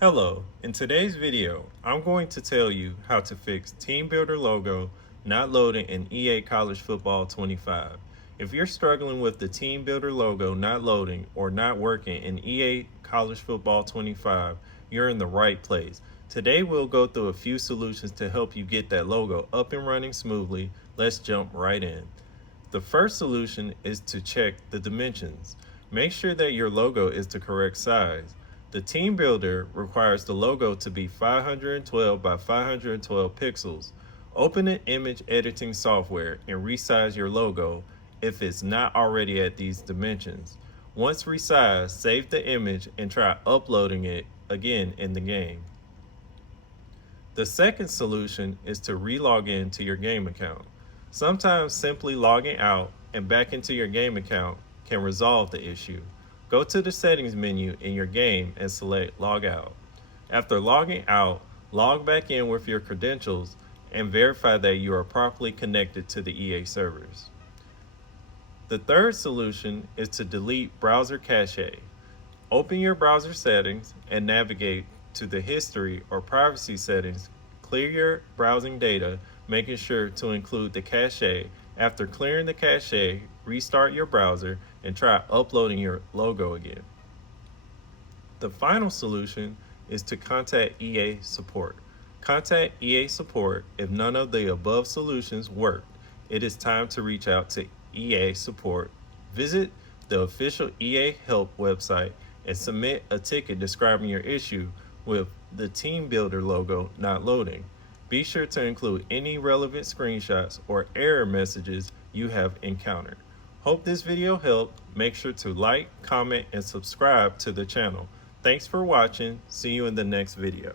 Hello, in today's video, I'm going to tell you how to fix Team Builder logo not loading in EA College Football 25. If you're struggling with the Team Builder logo not loading or not working in EA College Football 25, you're in the right place. Today we'll go through a few solutions to help you get that logo up and running smoothly. Let's jump right in. The first solution is to check the dimensions. Make sure that your logo is the correct size. The Team Builder requires the logo to be 512 by 512 pixels. Open an image editing software and resize your logo if it's not already at these dimensions. Once resized, save the image and try uploading it again in the game. The second solution is to re-log in to your game account. Sometimes simply logging out and back into your game account can resolve the issue. Go to the settings menu in your game and select log out. After logging out, log back in with your credentials and verify that you are properly connected to the EA servers. The third solution is to delete browser cache. Open your browser settings and navigate to the history or privacy settings. Clear your browsing data, making sure to include the cache. After clearing the cache, restart your browser and try uploading your logo again. The final solution is to contact EA support. Contact EA support if none of the above solutions work. It is time to reach out to EA support. Visit the official EA help website and submit a ticket describing your issue with the Team Builder logo not loading. Be sure to include any relevant screenshots or error messages you have encountered. Hope this video helped. Make sure to like, comment, and subscribe to the channel. Thanks for watching. See you in the next video.